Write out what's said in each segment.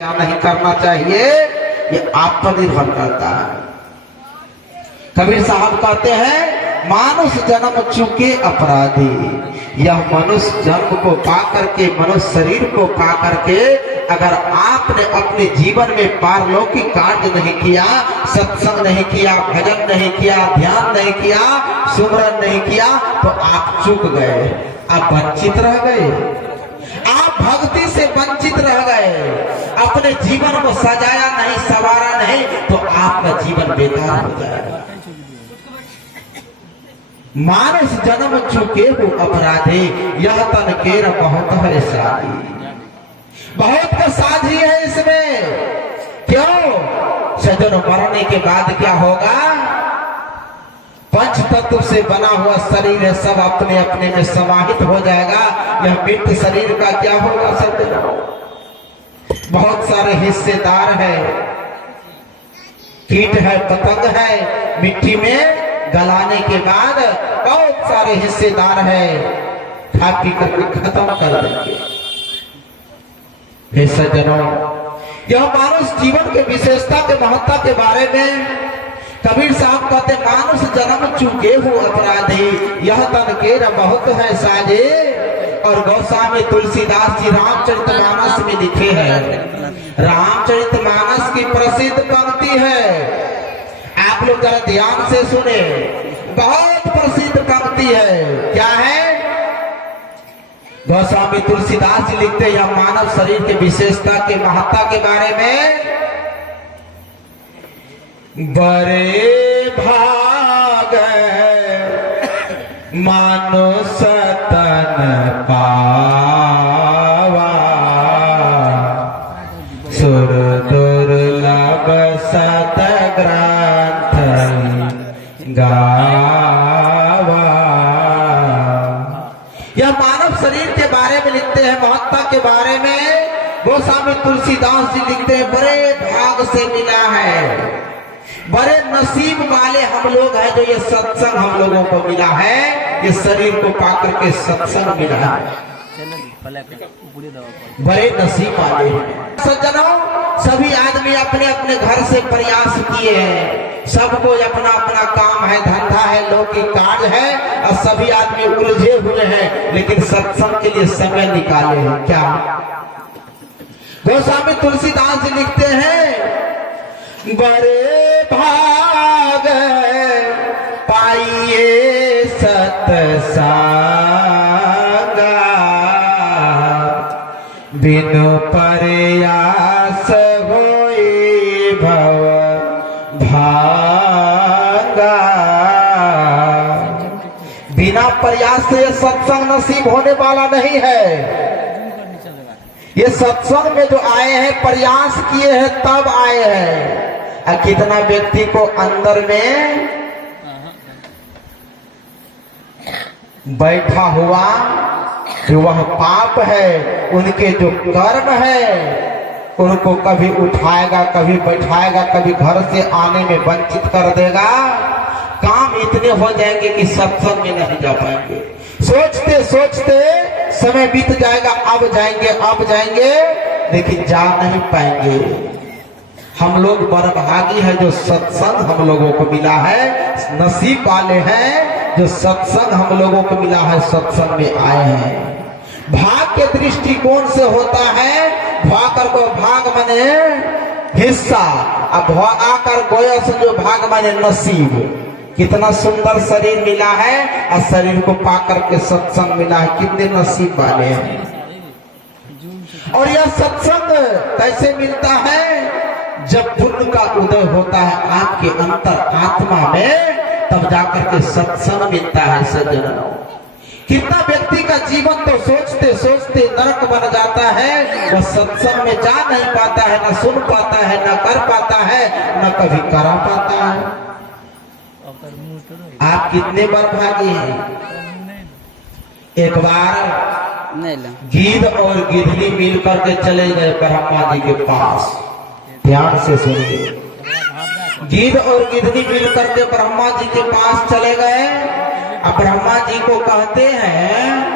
क्या नहीं करना चाहिए ये आप पर निर्भर करता है। कबीर साहब कहते हैं मानुष जन्म चूके अपराधी, यह मनुष्य जन्म को पा करके, मनुष्य शरीर को पा करके अगर आपने अपने जीवन में पारलौकिक कार्य नहीं किया, सत्संग नहीं किया, भजन नहीं किया, ध्यान नहीं किया, सुमरन नहीं किया, तो आप चूक गए, आप वंचित रह गए, आप भक्ति से वंचित रह गए, अपने जीवन को सजाया नहीं, संवारा नहीं, तो आपका जीवन बेकार हो जाएगा। मानुष जन्म चूके हो अपराधे, यह तन केर बहुत है साधी, बहुत का साझी है इसमें। क्यों? सजन मरने के बाद क्या होगा? पंच तत्व से बना हुआ शरीर है, सब अपने अपने में समाहित हो जाएगा। यह मृत शरीर का क्या होगा? बहुत सारे हिस्सेदार है, कीट है, पतंग है, मिट्टी में गलाने के बाद बहुत सारे हिस्सेदार है, खा पी करके खत्म कर देंगे। हे सज्जनों, यह मानुष जीवन के विशेषता के महत्ता के बारे में कबीर साहब कहते मानुष जन्म चूके हो अपराधी, यह तन केर बहुत है साजे। और गौस्वामी तुलसीदास जी रामचरितमानस में लिखे हैं, रामचरितमानस की प्रसिद्ध पंक्ति है, आप लोग जरा ध्यान से सुने, बहुत प्रसिद्ध पंक्ति है। क्या है? गौस्वामी तुलसीदास जी लिखते हैं यह मानव शरीर के विशेषता के महत्ता के बारे में, बड़े भाग मानुष तन पावा, सुर दुर्लभ सत ग्रंथ गावा। यह मानव शरीर के बारे में लिखते हैं, महत्ता के बारे में गोस्वामी तुलसीदास जी लिखते हैं बड़े भाग से मिला है, बड़े नसीब वाले हम लोग हैं जो ये सत्संग हम लोगों को मिला है, ये शरीर को पाकर के सत्संग मिला है, बड़े नसीब वाले हैं। सज्जनों, सभी आदमी अपने अपने घर से प्रयास किए हैं, सबको अपना अपना काम है, धंधा है, लौकिक कार्य है, और सभी आदमी उलझे हुए हैं, लेकिन सत्संग के लिए समय निकाले हैं। क्या? गोस्वामी तुलसीदास जी लिखते हैं बड़े भाग पाइए सत्संगा, बिनु प्रयास होई भव भागा। बिना प्रयास से सत्संग नसीब होने वाला नहीं है। ये सत्संग में जो आए हैं प्रयास किए हैं तब आए हैं। कितना व्यक्ति को अंदर में बैठा हुआ जो वह पाप है, उनके जो कर्म है, उनको कभी उठाएगा, कभी बैठाएगा, कभी घर से आने में वंचित कर देगा। काम इतने हो जाएंगे कि सत्संग में नहीं जा पाएंगे। सोचते सोचते समय बीत जाएगा, अब जाएंगे, लेकिन जा नहीं पाएंगे। हम लोग बड़भागी है जो सत्संग हम लोगों को मिला है, नसीब वाले हैं जो सत्संग हम लोगों को मिला है, सत्संग में आए हैं। भाग के दृष्टिकोण से होता है, भाकर को भाग माने हिस्सा, अब आकर गोया से जो भाग माने नसीब। कितना सुंदर शरीर मिला है और शरीर को पाकर के सत्संग मिला है, कितने नसीब वाले हैं। और यह सत्संग कैसे मिलता है? जब पुण्य का उदय होता है आपके अंतर आत्मा में, तब जाकर के सत्संग मिलता है। सज्जनों, कितना व्यक्ति का जीवन तो सोचते सोचते नरक बन जाता है, वह सत्संग में जा नहीं पाता है, न सुन पाता है, न कर पाता है, न कभी करा पाता है। आप कितने बड़भागी हैं। एक बार गिद्ध और गिद्धनी मिल करके चले गए ब्रह्मा जी के पास, ध्यान से सुनिए। गिद्ध और गिद्धनी मिल करके ब्रह्मा जी के पास चले गए। अब ब्रह्मा जी को कहते हैं,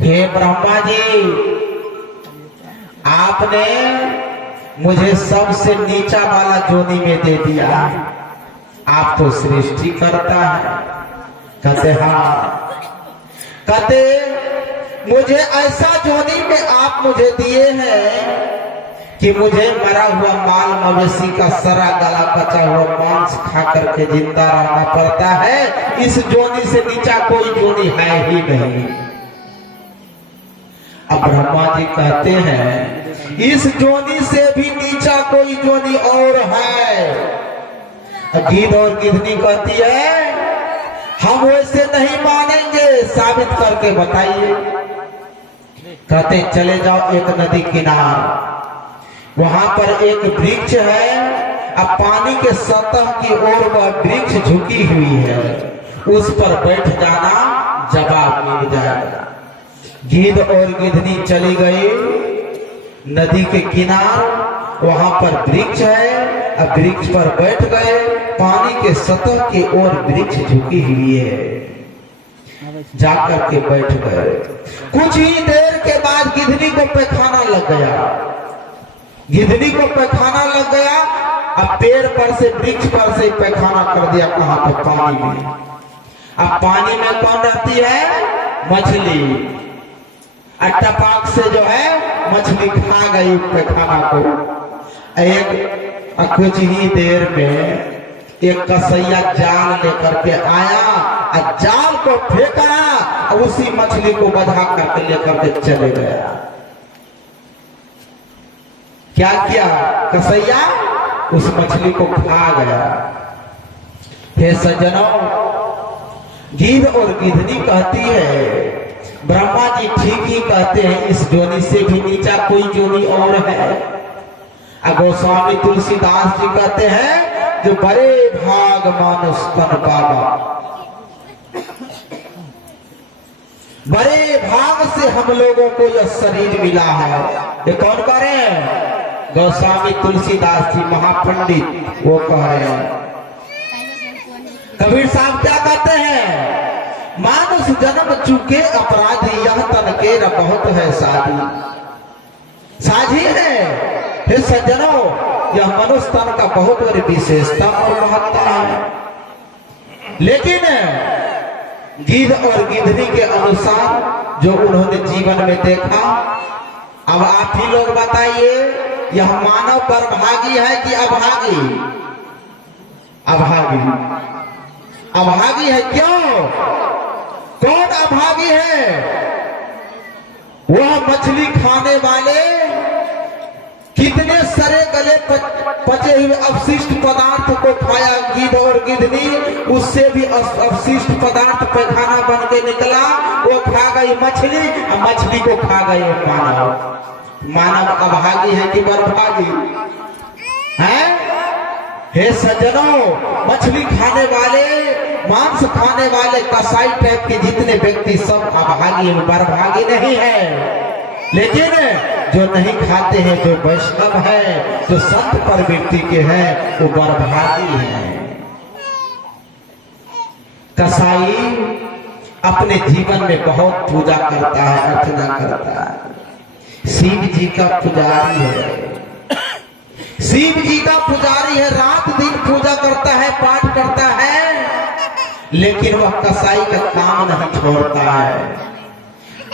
हे ब्रह्मा जी, आपने मुझे सबसे नीचा वाला जोनी में दे दिया, आप तो सृष्टि करता है। कहते हाँ, कहते मुझे ऐसा जोनी में आप मुझे दिए हैं कि मुझे मरा हुआ माल मवेशी का सरा गला पचा हुआ मांस खा करके जिंदा रहना पड़ता है। इस जोनी से नीचा कोई जोनी है ही नहीं। अब ब्रह्मा जी कहते हैं इस जोनी से भी नीचा कोई जोनी और है। गिद्ध और गिद्धनी कहती है हम वैसे नहीं मानेंगे, साबित करके बताइए। कहते चले जाओ एक नदी किनार, वहां पर एक वृक्ष है, अब पानी के सतह की ओर वह वृक्ष झुकी हुई है, उस पर बैठ जाना, जवाब मिल जाएगा। गिद्ध और गिद्धनी चली गई नदी के किनार, वहां पर वृक्ष है, अब वृक्ष पर बैठ गए, पानी के सतह की ओर वृक्ष झुकी हुई है, जाकर के बैठ गए। कुछ ही देर के बाद गिद्धनी को पैखाना लग गया, गिद्धनी को पैखाना लग गया। अब पेड़ पर से वृक्ष पर से पैखाना कर दिया, कहां पे? पानी में। अब पानी में कौन रहती है? मछली। टपाक से जो है मछली खा गई पैखाना को। कुछ ही देर में एक कसैया जाल लेकर के आया और जाल को फेंका, उसी मछली को बधा करके लेकर के चले गया। क्या किया? कसैया उस मछली को खा गया। हे सज्जनों, गिद्ध और गिद्धनी कहती है ब्रह्मा जी ठीक ही कहते हैं, इस जोनी से भी नीचा कोई जोनी और है। गोस्वामी तुलसीदास जी कहते हैं जो बड़े भाग मानुष तन पावा, बड़े भाग से हम लोगों को यह शरीर मिला है। ये कौन कह रहे हैं? गोस्वामी तुलसीदास जी महापंडित वो कह रहे हैं। कबीर साहब क्या कहते हैं? मानुष जन्म चुके अपराधी, यह तन के बहुत है साधी। साझी है। हे सज्जनों, यह मनुष्य तन का बहुत बड़ी विशेषता और महत्ता है। लेकिन गिद्ध और गिद्धनी के अनुसार जो उन्होंने जीवन में देखा, अब आप ही लोग बताइए, यह मानव परभागी है कि अभागी? अभागी। अभागी है। क्यों? कौन अभागी है? वह मछली खाने वाले कितने सरे गले पचे हुए अवशिष्ट पदार्थ को खाया गिद्ध और गिद्धनी, उससे भी अवशिष्ट पदार्थ पैखाना बन के निकला, वो खा गई मछली, और मछली को खा गए मानव। मानव अभागी है कि बरभागी है? हे सज्जनों, मछली खाने वाले, मांस खाने वाले, कसाई टाइप के जितने व्यक्ति सब अभागी, बरभागी नहीं है। लेकिन जो नहीं खाते हैं, जो वैष्णव है, जो संत प्रवृत्ति के हैं, वो बरभागी है। कसाई अपने जीवन में बहुत पूजा करता है, अर्चना करता है, शिव जी का पुजारी है, शिव जी का पुजारी है, रात दिन पूजा करता है, पाठ करता है, लेकिन वह कसाई का काम नहीं छोड़ता है।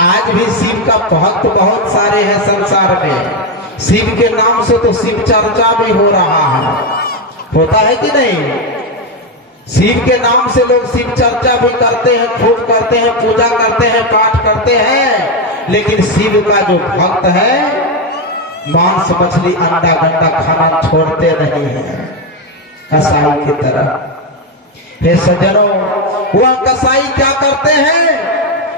आज भी शिव का भक्त बहुत सारे हैं संसार में। शिव के नाम से तो शिव चर्चा भी हो रहा है, होता है कि नहीं? शिव के नाम से लोग शिव चर्चा भी करते हैं, खूब करते हैं, पूजा करते हैं, पाठ करते हैं, लेकिन शिव का जो भक्त है, मांस मछली अंडा गंडा खाना छोड़ते नहीं है, कसाई की तरह। हे सज्जनों, वह कसाई क्या करते हैं?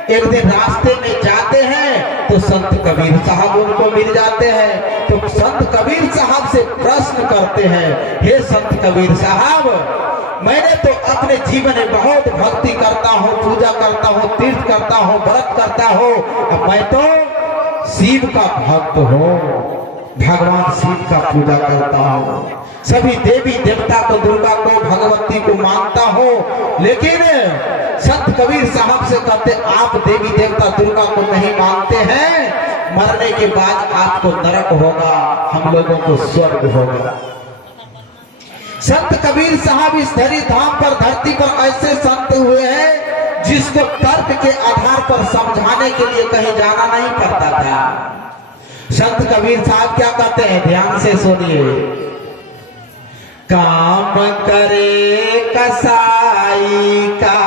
एक दिन रास्ते में जाते हैं तो संत कबीर साहब उनको मिल जाते हैं, तो संत कबीर साहब से प्रश्न करते हैं, हे संत कबीर साहब, मैंने तो अपने जीवन में बहुत भक्ति करता हूँ, पूजा करता हूँ, तीर्थ करता हूँ, व्रत करता हूँ, मैं तो शिव का भक्त हूँ, भगवान शिव का पूजा करता हूँ, सभी देवी देवता को, दुर्गा को, भगवती को मानता हूँ, लेकिन संत कबीर साहब से कहते आप देवी देवता दुर्गा को नहीं मानते हैं, मरने के बाद आपको नरक होगा, हम लोगों को स्वर्ग होगा। संत कबीर साहब इस धरी धाम पर, धरती पर ऐसे संत हुए हैं जिसको तर्क के आधार पर समझाने के लिए कहीं जाना नहीं पड़ता था। संत कबीर साहब क्या कहते हैं, ध्यान से सुनिए। काम करे कसाई का,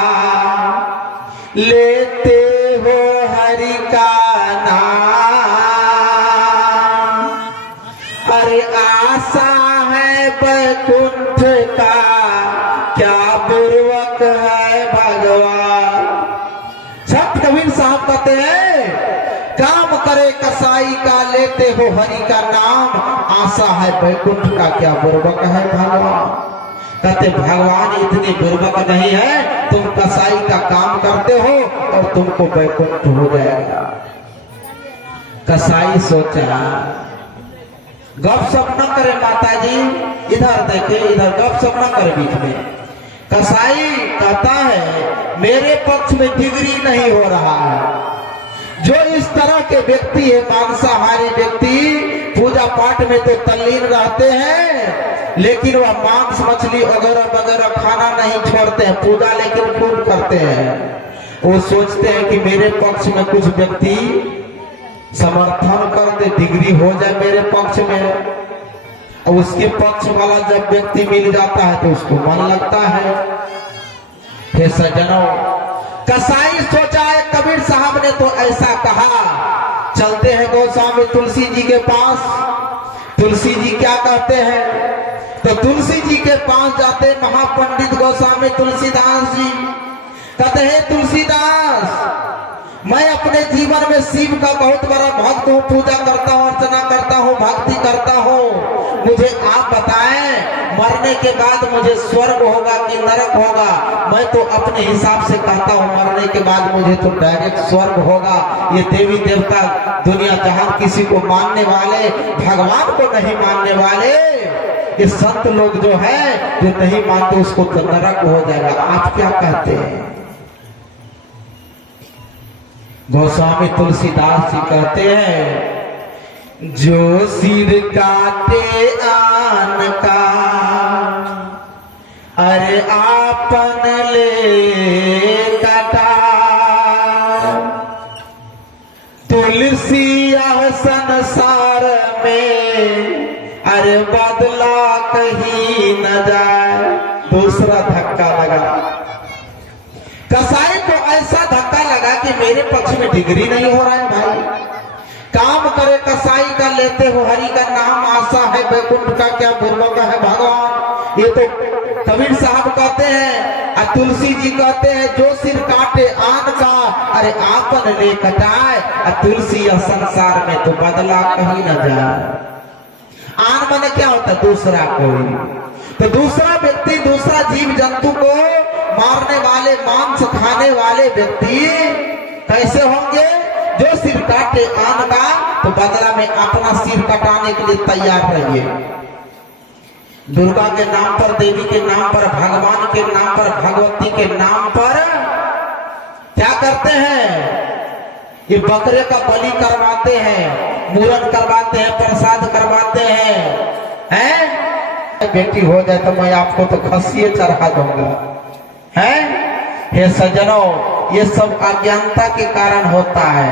लेते हो हरि का नाम, अरे आशा है बैकुंठ का, क्या पूर्वक है भगवान। संत कबीर साहब कहते हैं, काम करे कसाई का, लेते हो हरि का नाम, आशा है बैकुंठ का, क्या बुर्बक है भगवान। कहते भगवान इतनी बुर्बक नहीं है, तुम कसाई का काम करते हो और तुमको बैकुंठ हो जाएगा। कसाई सोचा, गपशप न करे माता जी, इधर देखे, इधर गपशप न करे बीच में। कसाई कहता है मेरे पक्ष में डिग्री नहीं हो रहा है। जो इस तरह के व्यक्ति है, मांसाहारी व्यक्ति, पूजा पाठ में तो तल्लीन रहते हैं, लेकिन वह मांस मछली वगैरह वगैरह खाना नहीं छोड़ते हैं, पूजा लेकिन खूब करते हैं। वो सोचते हैं कि मेरे पक्ष में कुछ व्यक्ति समर्थन कर दे, डिग्री हो जाए मेरे पक्ष में। और उसके पक्ष वाला जब व्यक्ति मिल जाता है तो उसको मन लगता है। हे सज्जनों, कसाई सोचा है, कबीर साहब ने तो ऐसा कहा, चलते हैं गोस्वामी तुलसी जी के पास। तुलसी जी क्या कहते हैं, तो तुलसी जी के पास जाते महापंडित गोस्वामी तुलसीदास जी। कहते हैं तुलसीदास, मैं अपने जीवन में शिव का बहुत बड़ा भक्त हूँ, पूजा करता हूँ, अर्चना करता हूँ, भक्ति करता हूँ। मुझे आप बताएं, मरने के बाद मुझे स्वर्ग होगा कि नरक होगा? मैं तो अपने हिसाब से कहता हूँ मरने के बाद मुझे तो डायरेक्ट स्वर्ग होगा। ये देवी देवता दुनिया जहां किसी को मानने वाले, भगवान को नहीं मानने वाले, ये संत लोग जो है जो नहीं मानते उसको तो नरक हो जाएगा। आप क्या कहते हैं? गोस्वामी तुलसीदास जी कहते हैं, जो सिर काटे आन का, अरे आपन ले कटा, तुलसी यह संसार में, अरे बदला कहीं न जाए। दूसरा धक्का लगा, कसाई को ऐसा धक्का लगा कि मेरे पक्ष में डिग्री नहीं हो रहा है भाई। काम करे कसाई का, लेते हो हरि का नाम, आशा है बैकुंठ का, क्या बुर्बक है भगवान। ये तो कबीर साहब कहते हैं और तुलसी जी कहते हैं, जो सिर काटे आन का, अरे आपन ले कटाए, और तुलसी या संसार में तो बदला कहीं न जाए। आन माने क्या होता है? दूसरा कोई। तो दूसरा व्यक्ति, दूसरा जीव जंतु को मारने वाले, मांस खाने वाले व्यक्ति कैसे होंगे? जो सिर काटे आन का, तो बदला में अपना सिर कटाने के लिए तैयार रहिए। दुर्गा के नाम पर, देवी के नाम पर, भगवान के नाम पर, भगवती के नाम पर क्या करते हैं? ये बकरे का बलि करवाते हैं, मूरन करवाते हैं, प्रसाद करवाते हैं। बेटी हो जाए तो मैं आपको तो खस्सी चढ़ा दूंगा, है? हे सज्जनों, ये सब अज्ञानता के कारण होता है।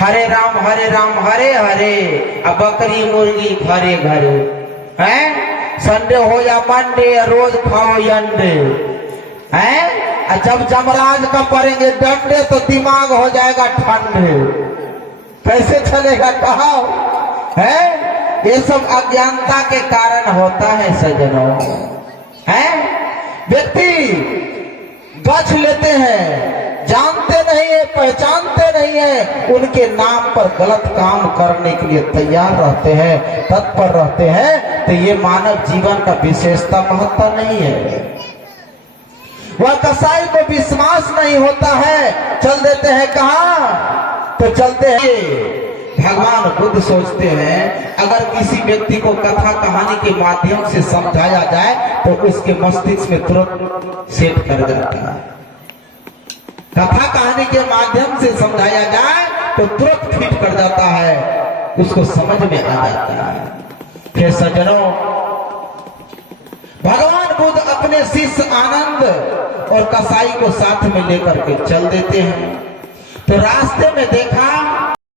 हरे राम हरे हरे, अब बकरी मुर्गी घरे घरे, हैं? संडे हो या मंडे, रोज खाओ अंडे, हैं? जब जमराज का पड़ेंगे डंडे तो दिमाग हो जाएगा ठंडे। कैसे चलेगा? कहा है? ये सब अज्ञानता के कारण होता है सज्जनों, हैं? व्यक्ति गछ लेते हैं, जानते नहीं है, पहचानते नहीं है, उनके नाम पर गलत काम करने के लिए तैयार रहते हैं, तत्पर रहते हैं। तो ये मानव जीवन का विशेषता महत्व नहीं है। वह कसाई को विश्वास नहीं होता है, चल देते हैं कहाँ? तो चलते हैं। भगवान बुद्ध सोचते हैं, अगर किसी व्यक्ति को कथा कहानी के माध्यम से समझाया जाए तो उसके मस्तिष्क में तुरंत सेट कर जाता है। कथा कहानी के माध्यम से समझाया जाए तो तुरंत फिट कर जाता है, उसको समझ में आ जाता है। फिर सज्जनों, भगवान बुद्ध अपने शिष्य आनंद और कसाई को साथ में लेकर के चल देते हैं। तो रास्ते में देखा